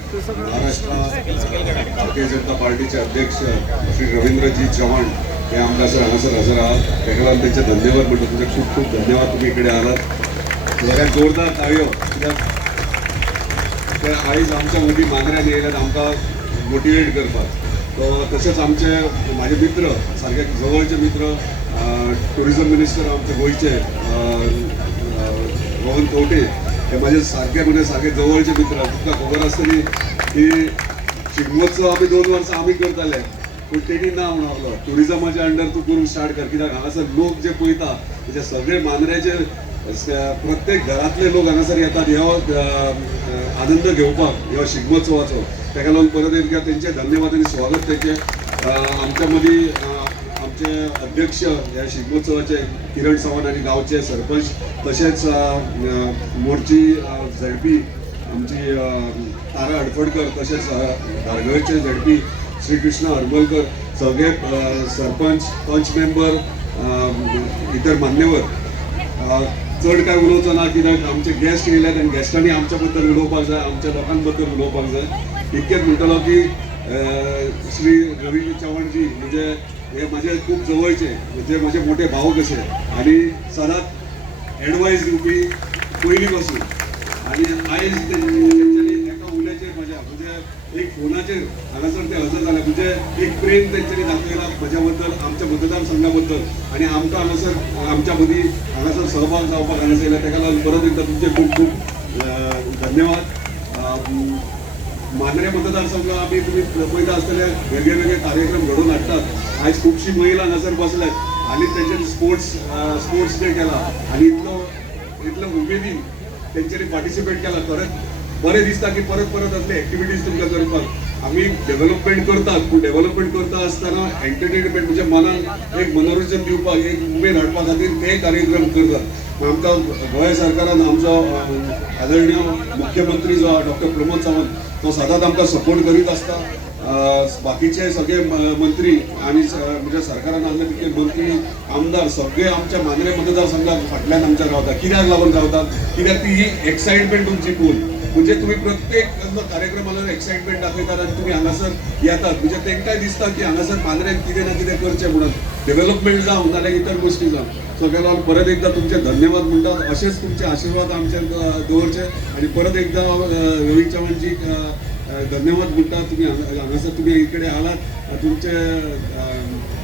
महाराष्ट्र भारतीय जनता पार्टीचे अध्यक्ष श्री रवींद्रजी चव्हाण हे आमदार सर हांगासर हजर आहात. ताका त्यांचे धन्यवाद म्हणतो. तुमचे खूप खूप धन्यवाद. तुम्ही इकडे आलात. सगळ्यात जोरदार ताळयो. ते आयज आमच्या मदीं मांद्र्यान येयल्यात आमकां मोटिवेट करपाक. तसेच आमचे माझे मित्र सारखे जवळचे मित्र टुरिझम मिनिस्टर आमचे गोयचे रोहन कवटे हे माझे सारखे म्हणजे सारखे जवळचे मित्र. तुमकां खबर आसतली की शिगमोत्सव आमी 2 वर्सां आमी करताले पूण तेणी ना म्हणलो टुरिझमाच्या अंडर तूं करूंक स्टार्ट कर. कित्याक हांगासर लोक जे पळयता ते सगळे मांद्र्याचे प्रत्येक घरांतले लोक हांगासर येतात ह्यो आनंद घेवपाक ह्या शिगमोत्सवाचो. ताका लागून परत एकदा तेंचे धन्यवाद आनी स्वागत तेंचे. आमच्या मदीं आमचे अध्यक्ष ह्या शिगमोत्सवाचे किरण सावंत आनी गांवचे सरपंच तशेंच मोर्ची झडपी आमची तारा हडफडकर तशेंच धारगळचे झडपी श्री कृष्ण हरमलकर सगळे सरपंच पंच मेंबर इतर मान्यवर. चड काय उलोवचो ना कित्याक आमचे गेस्ट येयल्यात आनी गेस्टांनी आमच्या बद्दल उलोवपाक जाय आमच्या लोकां बद्दल उलोवपाक जाय. इतकेंच म्हणटलो की श्री रवी चव्हाणजी म्हणजे हे माझे खूप जवळचे म्हणजे माझे मोठे भाऊ कसे आणि सदांच एडवायस दिवपी पयलीं पासून. आणि आयज तेंच्यांनी एका उल्याचेर म्हज्या म्हणजे एक फोनाचेर हांगासर ते हजर जाले म्हणजे एक प्रेम तेंच्यांनी दाखयला म्हज्या बद्दल आमच्या मतदारसंघा बद्दल आणि आमकां हांगासर आमच्या मदीं हांगासर सहभाग जावपाक हांगासर येयला. ताका लागून परत एकदा तुमचे खूप खूप धन्यवाद. मांद्रे मतदारसंघ आमी तुम्ही पळयता आसतले वेगळे कार्यक्रम घडोवन हाडटात. आयज खुबशीं महिला हांगासर बसल्यात आनी तेंच्यांनी स्पोर्ट्स डे केला आनी इतलो उमेदीन तेंच्यांनी पार्टिसिपेट केला. खरेंच बरें दिसता की परत असले एक्टिविटीज तुमकां करपाक. आमी डेव्हलपमेंट करतात पूण डेव्हलपमेंट करता आसतना एंटरटेनमेंट म्हणजे मनाक एक मनोरंजन दिवपाक एक उमेद हाडपा खातीर ते कार्यक्रम करतात. आमकां गोंय सरकारान आमचो आदरणीय मुख्यमंत्री जो डॉक्टर प्रमोद सावंत तो सदांच आमकां सपोर्ट करीत आसता. बाकीचे सगळे मंत्री आणि म्हणजे सरकारान आसले तितले मंत्री आमदार सगळे आमच्या मांद्रे मतदारसंघात फाटल्यान आमच्या रावतात. कित्याक लागून रावतात कित्याक ती ही एक्साइटमेंट तुमची पूल म्हणजे तुम्ही प्रत्येक कार्यक्रमाला एक्साइटमेंट दाखयतात आणि तुम्ही हांगासर येतात म्हणजे तांकांय दिसता की हांगासर मांद्रेन कितें ना कितें करचें म्हणून डेव्हलपमेंट जावं नाल्यार इतर गोश्टी जावं. सगळ्या लागून परत एकदा तुमचे धन्यवाद म्हणटात. असेच तुमचे आशीर्वाद आमचे दवरचे आणि परत एकदा रवी चव्हाणजी धन्यवाद म्हणटा. तुम्ही हांगासर तुम्ही इकडे आलात तुमचे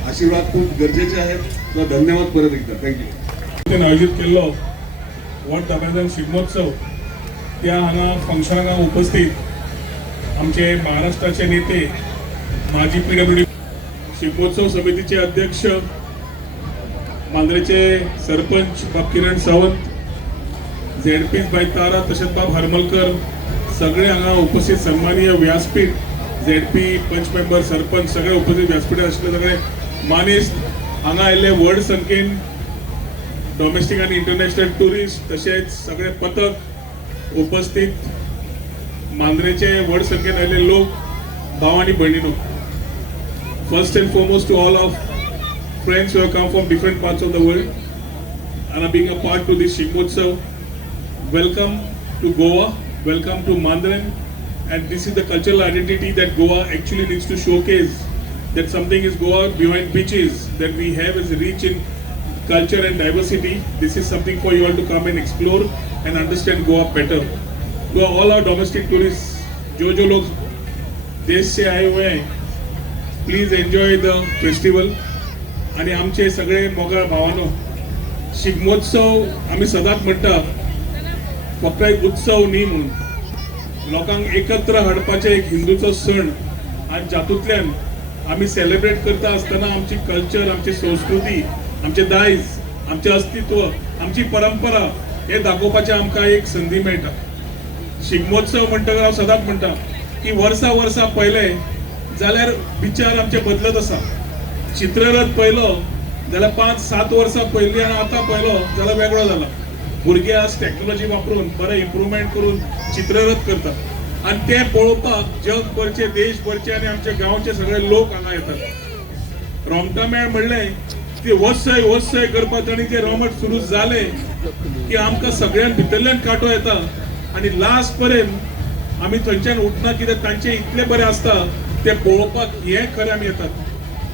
आशीर्वाद खूप गरजेचे आहेत. धन्यवाद परत एकदा. थँक्यू. आयोजित केल्लो व्हड दबाज्यान शिगमोत्सव त्या हांगा फंक्शनाक उपस्थित आमचे महाराष्ट्राचे नेते माजी PWD शिगमोत्सव समितीचे अध्यक्ष मांद्रेचे सरपंच बाब किरण सावंत ZP बाय तारा तशेंच बाब हरमलकर सगळे हांगा उपस्थित सन्माननीय व्यासपीठ ZP पंच मेंबर सरपंच सगळे उपस्थित व्यासपीठार आशिल्ले सगळे मानेस्त हांगा आयिल्ले व्हड संख्येन डोमेस्टीक आनी इंटरनॅशनल टुरिस्ट तशेंच सगळे पथक उपस्थित मांद्रेचे व्हड संख्येन आयिल्ले लोक भाव आनी भयणीनो. First and foremost to all of friends who have come from different parts of the world and are being a part to this Shigmotsav. Welcome to Goa, welcome to Mandren, and this is the cultural identity that Goa actually needs to showcase, that something is Goa behind beaches, that we have is rich in culture and diversity. This is something for you all to come and explore and understand Goa better. To all our domestic tourists, जो लोग देश से आए हुए हैं, please enjoy the festival. आणि आमचे सगळे मोगाळ भावानो शिगमोत्सव आम्ही सदांच म्हणटा फक्त एक उत्सव न्ही म्हणून लोकांक एकत्र हाडपाचे एक हिंदूचो सण आणि जातूंतल्यान आम्ही सेलिब्रेट करता आसतना आमची कल्चर आमची संस्कृती आमचे दायज आमचे अस्तित्व आमची परंपरा हे दाखोवपाचे आमकां एक संधी मेळटा. शिगमोत्सव म्हणटकच हांव सदांच म्हणटा की वर्सा पयले जाल्यार विचार आमचे बदलत आसा. चित्ररथ पयलो जाल्यार 5-7 वर्सां पयलीं आनी आतां पयलो जाल्यार वेगळो जाला. भुरगे आज टॅक्नॉलॉजी वापरून बरें इम्प्रुवमेंट करून चित्ररथ करतात आणि ते पळोवपाक जगभरचे देशभरचे आनी आमचे गांवचे सगळे लोक हांगा येतात. रोमटा मेळ म्हणलें की वसय करपाक आनी ते रोमट सुरू जाले की आमकां सगळ्यान भितरल्यान कांटो येता आणि लास्ट पर्यंत आमी थंयच्यान उठना कित्याक तांचे इतले बरे आसता ते पळोवपाक हे खरे आमी येतात.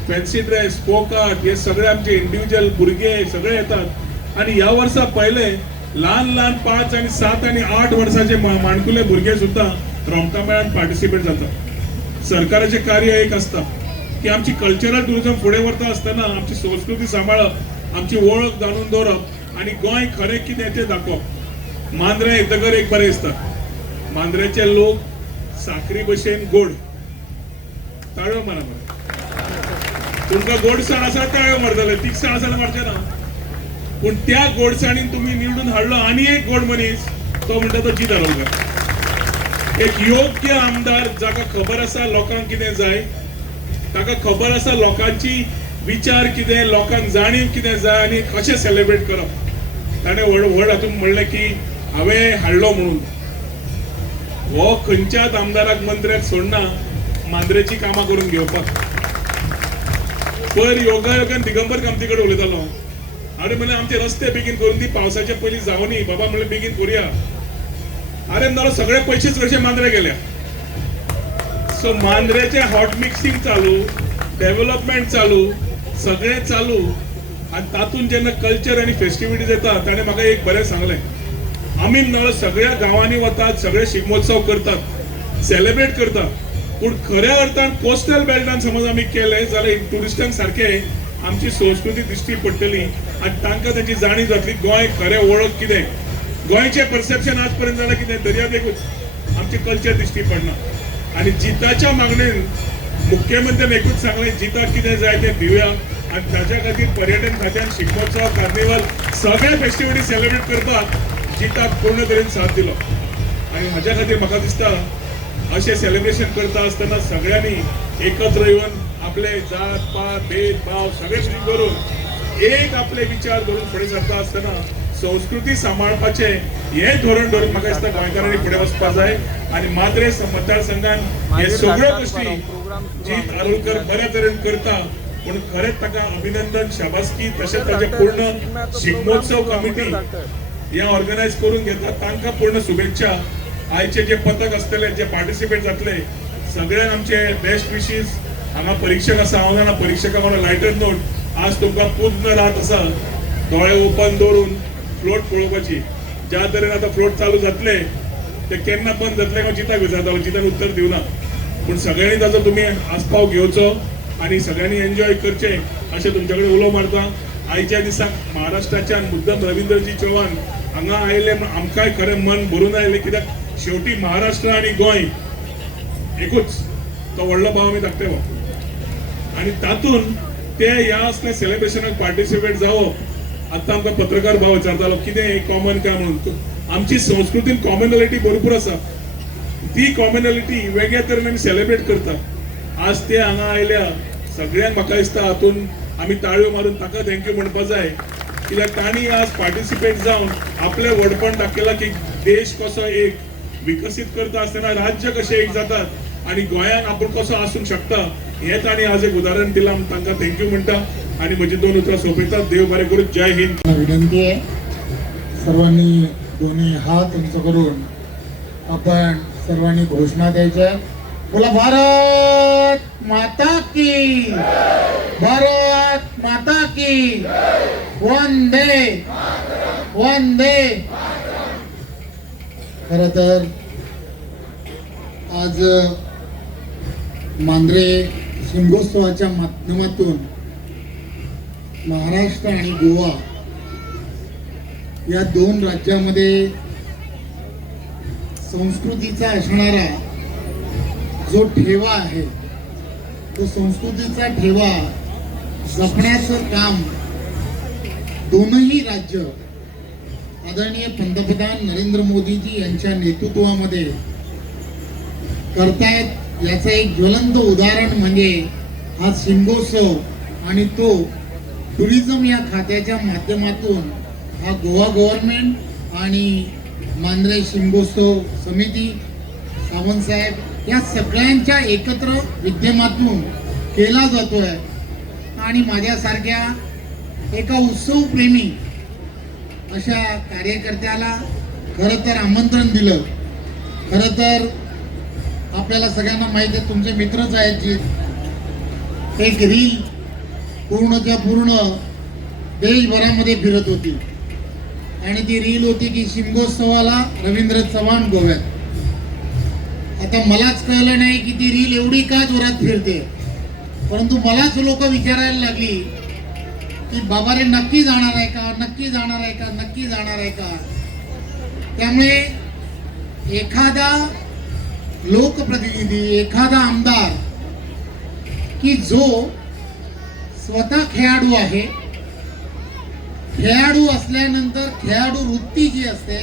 फॅन्सी ड्रेस, फोक आर्ट हे सगळे आमचे इंडिव्हिज्युअल भुरगे सगळे येतात. आणि ह्या वर्सा पहिले ल्हान ल्हान 5 आणि 7 आणि 8 वर्साचे माणकुले भुरगे सुद्धा रोमटा मेळान पार्टिसिपेट जातात. सरकाराचे कार्य एक असता की आमची कल्चरल टुरिझम फुडें व्हरता आसतना आमची संस्कृती सांबाळप, आमची वळख जाणून दवरप आणि गोंय खरें कितें तें दाखोवप. मांद्रे येतकर एक बरें दिसता. मांद्रेचे लोक साखरी भशेन गोड. ताळयो मारा मरे. तुमकां गोडसाण आसा ताळयो मारतले, तिखसाण आसा मारचे ना. पूण त्या गोडसाणीन तुम्ही निवडून हाडलो आनी एक गोड मनीस, तो म्हणटा तो जीत आरोलकर. एक योग्य आमदार जाका खबर आसा लोकांक कितें जाय, ताका खबर आसा लोकांची विचार कितें, लोकांक जाणीव कितें जाय आनी कशें सेलिब्रेट करप. ताणें व्हड हातून म्हणलें की हांवें हाडलो म्हणून. हो खंयच्याच आमदाराक मंत्र्याक सोडना मांद्रेची कामां करून घेवपाक. पयर योगायोगान दिगंबर कामती कडेन उलयतालो. हांवें म्हणलें आमचे रस्ते बेगीन करून दी, पावसाच्या पयलीं जावनी. बाबा म्हणलें बेगीन करुया. अरे म्हणलो सगळे पयशेच कशे मांद्रे गेल्या. सो मांद्रेचे हॉट मिक्सिंग चालू, डेव्हलपमेंट चालू, सगळे चालू. आणि तातूंत जेन्ना कल्चर आनी फेस्टिविटीज येता ताणें म्हाका एक बरें सांगलें. आमी म्हणलो सगळ्या गांवांनी वतात, सगळे शिगमोत्सव करतात, सेलिब्रेट करतात. पूण खऱ्या अर्थान कोस्टल बेल्टान समज आमी केले जाल्यार टुरिस्टांक सारखे आमची संस्कृती दिश्टी पडटली आनी तांकां ताची जाणीव जातली गोंय खरें वळख कितें. गोंयचें परसेप्शन आज पर्यंत जाल्यार कितें दर्यादेगूच आमचे कल्चर दिश्टी पडना. आनी जिताच्या मागणेन मुख्यमंत्र्यान एकूच सांगलें जिताक कितें जाय तें दिवया. आनी ताच्या खातीर पर्यटन खात्यान शिगमोत्सव, कार्निवल सगळे फेस्टिविटी सेलिब्रेट करपाक जिताक पूर्ण तरेन साथ दिलो. आनी हाच्या खातीर म्हाका दिसता अशें सेलिब्रेशन करता आसतना सगळ्यांनी एकत्र येवन आपले जात पात भेदभाव सगळे फुटी करून एक आपले विचार धरून फुडें सरता आसतना संस्कृती सांबाळपाचे हे धोरण धरून म्हाका दिसता गोंयकारांनी फुडें वचपाक जाय. आनी माद्रे मतदारसंघान हे सगळ्यो गोश्टी जीत आरोलकर बऱ्या तरेन करता. पूण खरेंच ताका अभिनंदन, शाबासकी. तशेंच ताचे पूर्ण शिगमोत्सव कमिटी हे ऑर्गनायज करून घेतात तांकां पूर्ण शुभेच्छा. आयचे जे पथक आसतले, जे पार्टिसिपेट जातले, सगळ्यांक आमचे बेस्ट विशीज. हांगा परीक्षक आसा, हांव जाणा परीक्षकां वांगडा लायटर नोट. आज तुमकां पूर्ण रात आसा दोळे ओपन दवरून फ्लोट पळोवपाची. ज्या तरेन आतां फ्लोट चालू जातले ते केन्ना बंद जातले हांव जिताक विचारतालो, जितान उत्तर दिवना. पूण सगळ्यांनी ताचो तुमी आस्पाव घेवचो आनी सगळ्यांनी एन्जॉय करचे अशें तुमचे कडेन उलो मारता. आयच्या दिसाक महाराष्ट्राच्यान मुद्दम रविंद्रजी चव्हाण हांगा आयले आमकांय खरें मन भरून आयलें. कित्याक शेवटी महाराष्ट्र आणि गोंय एकूच तो व्हडलो भाव आमी धाकटे भाव. आनी तातूंत ते ह्या असल्या सेलिब्रेशनाक पार्टिसिपेट जावप. आतां आमकां पत्रकार भाव विचारतालो कितें कॉमन काय म्हणून. आमची संस्कृतीन कॉमनॅलिटी भरपूर आसा. ती कॉमनॅलिटी वेगळ्या तरेन आमी सेलिब्रेट करतात. आज ते हांगा आयल्या सगळ्यांक म्हाका दिसता हातून आमी ताळयो मारून ताका थँक्यू म्हणपाक जाय. कित्याक तांणी आज पार्टिसिपेट जावन आपले व्हडपण दाखयलां की देश कसो एक विकसीत करता आसतना राज्य कशें एक जातात आनी गोंयान आपूण कसो आसूंक शकता हें तांणी आज एक उदाहरण दिलां. तांकां थँक्यू म्हणटा आनी म्हजी 2 उतरां सोंपयतात. देव बरें करूं. जय हिंद. विनंती आहे सर्वांनी दोन्ही हात उंच करून आपण सर्वांनी घोषणा द्यायच्या. बोला भारत माता की, भारत माता की, वंदे वंदे. खरं तर आज मांद्रे शिमगोत्सवाच्या माध्यमातून महाराष्ट्र आणि गोवा या 2 राज्यामध्ये संस्कृतीचा असणारा जो ठेवा आहे तो संस्कृतीचा ठेवा जपण्याचं काम दोनही राज्य आदरणीय पंतप्रधान नरेंद्र मोदीजी यांच्या नेतृत्वामध्ये करतायत. याचं एक ज्वलंत उदाहरण म्हणजे हा शिमगोत्सव आणि तो टुरिझम या खात्याच्या माध्यमातून हा गोवा गव्हर्नमेंट आणि मांद्रे शिमगोत्सव समिती, सावंत साहेब या सगळ्यांच्या एकत्र विद्यमातून केला जातोय. आणि माझ्यासारख्या एका उत्सवप्रेमी अशा कार्यकर्त्याला खरं तर आमंत्रण दिलं. खरं तर आपल्याला सगळ्यांना माहिती आहे, तुमचे मित्रच आहेत जी एक रील पूर्णच्या पूर्ण देशभरामध्ये फिरत होती आणि ती रील होती की शिमगोत्सवाला रवींद्र चव्हाण गोव्यात. आता मलाच कळलं नाही की ती रील एवढी का जोरात फिरते, परंतु मलाच लोक विचारायला लागली की बाबा रे नक्की जाणार आहे का, नक्की जाणार आहे का, नक्की जाणार आहे का. त्यामुळे एखादा लोकप्रतिनिधी, एखादा आमदार की जो स्वतः खेळाडू आहे, खेळाडू असल्यानंतर खेळाडू वृत्ती जी असते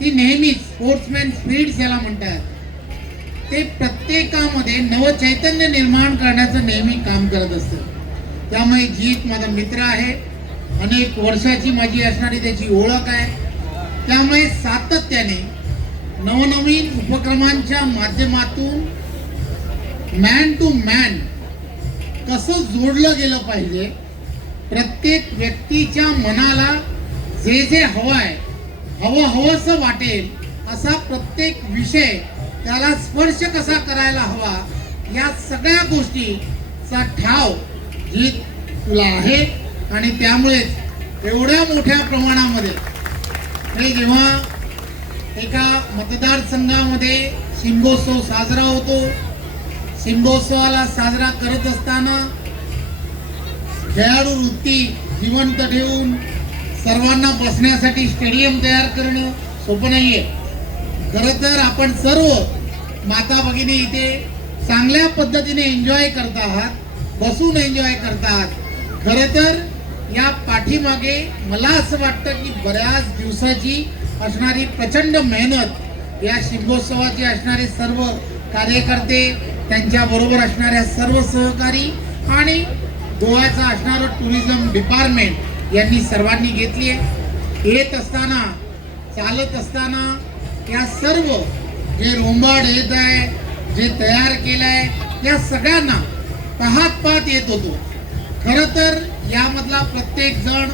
ती नेहमीच स्पोर्ट्समॅन स्पिरिट याला म्हणतात, ते प्रत्येकामध्ये नवचैतन्य निर्माण करण्याचं नेहमी काम करत असतं. त्यामुळे जीत माझा मित्र आहे, अनेक वर्षाची माझी असणारी त्याची ओळख आहे. त्यामुळे सातत्याने नवनवीन उपक्रमांच्या माध्यमातून मॅन टू मॅन कसं जोडलं गेलं पाहिजे, प्रत्येक व्यक्तीच्या मनाला जे जे हवंय, हवंसं वाटेल असा प्रत्येक विषय त्याला स्पर्श कसा करायला हवा, या सगळ्या गोष्टीचा ठाव जी तुला आहे. आणि त्यामुळे एवढ्या मोठ्या प्रमाणामध्ये हे जेव्हा एका मतदारसंघामध्ये शिमगोत्सव साजरा होतो, शिमगोत्सवाला साजरा करत असताना खेळाडू वृत्ती जिवंत ठेवून सर्वांना बसण्यासाठी स्टेडियम तयार करणं सोपं नाहीये. खरं तर आपण सर्व माता भगिनी इथे चांगल्या पद्धतीने एन्जॉय करत आहात, बसून एन्जॉय करतात. खरं तर या पाठीमागे मला असं वाटतं की बऱ्याच दिवसाची असणारी प्रचंड मेहनत, या शिमगोत्सवाचे असणारे सर्व कार्यकर्ते, त्यांच्या बरोबर असणाऱ्या सर्व सहकारी आणि गोव्याचा असणारं टुरिझम डिपार्टमेंट यांनी सर्वांनी घेतली आहे. येत असताना, चालत असताना या सर्व जे रोंबाड येत आहे, जे तयार केलं आहे, या सगळ्यांना पाहत येत होतो. खरं तर यामधला प्रत्येक जण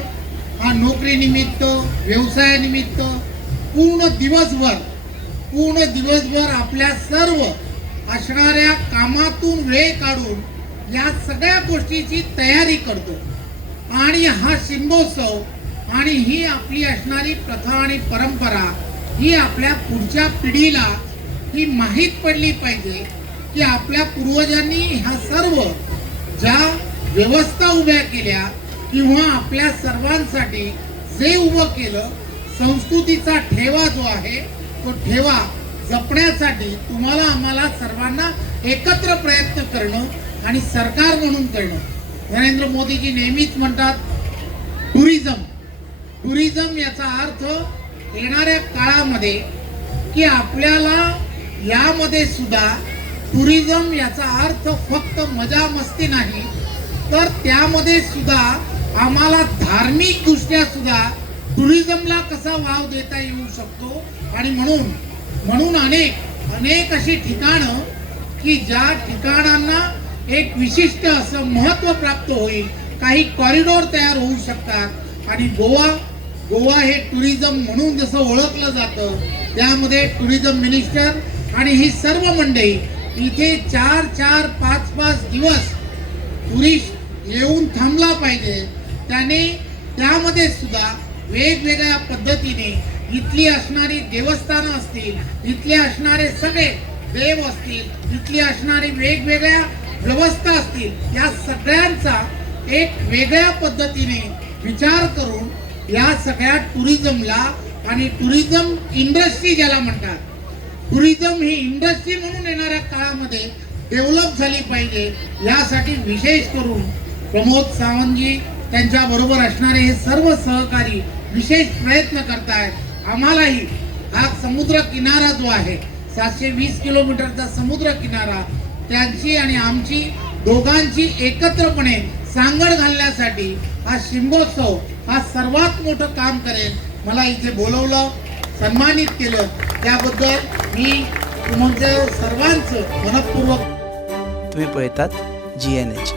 हा नोकरीनिमित्त, व्यवसायानिमित्त पूर्ण दिवसभर आपल्या सर्व असणाऱ्या कामातून वेळ काढून या सगळ्या गोष्टीची तयारी करतो. आणि हा शिमगोत्सव आणि ही आपली असणारी प्रथा आणि परंपरा ही आपल्या पुढच्या पिढीला ही माहीत पडली पाहिजे की आपल्या पूर्वजांनी ह्या सर्व ज्या व्यवस्था उभ्या केल्या किंवा आपल्या सर्वांसाठी जे उभं केलं, संस्कृतीचा ठेवा जो आहे तो ठेवा जपण्यासाठी तुम्हाला आम्हाला सर्वांना एकत्र प्रयत्न करणं आणि सरकार म्हणून करणं. नरेंद्र मोदीजी नेहमीच म्हणतात टुरिझम याचा अर्थ येणाऱ्या काळामध्ये की आपल्याला यामध्ये सुद्धा टुरिझम याचा अर्थ फक्त मजा मस्ती नाही, तर त्यामध्ये सुद्धा आम्हाला धार्मिक दृष्ट्या सुद्धा टुरिझमला कसा वाव देता येऊ शकतो. आणि म्हणून अनेक अशी ठिकाणं की ज्या ठिकाणांना एक विशिष्ट असं महत्त्व प्राप्त होईल, काही कॉरिडॉर तयार होऊ शकतात. आणि गोवा हे टुरिझम म्हणून जसं ओळखलं जातं, त्यामध्ये टुरिझम मिनिस्टर आणि ही सर्व मंडळी इथे 4-5 दिवस टुरिस्ट येऊन थांबला पाहिजे. त्यामध्ये सुद्धा वेगवेगळ्या पद्धतीने इथली असणारी देवस्थानं असतील, इथले असणारे सगळे देव असतील, इथली असणारी वेगवेगळ्या व्यवस्था असतील, या सगळ्यांचा एक वेगळ्या पद्धतीने विचार करून या सगळ्या टुरिझमला आणि टुरिझम इंडस्ट्री ज्याला म्हणतात, टुरिझम ही इंडस्ट्री म्हणून येणाऱ्या काळामध्ये डेव्हलप झाली पाहिजे, यासाठी विशेष करून प्रमोद सावंतजी त्यांच्या बरोबर असणारे हे सर्व सहकारी विशेष प्रयत्न करतायत. आम्हालाही हा समुद्र किनारा जो आहे 720 किलोमीटरचा समुद्र किनारा, त्यांची आणि आमची दोघांची एकत्रपणे सांगड घालण्यासाठी हा शिमगोत्सव हा सर्वात मोठं काम करेल. मला इथे बोलवलं, सन्मानित केलं, त्याबद्दल मी तुमच्या सर्वांचं मनपूर्वक. तुम्ही पळतात GNH.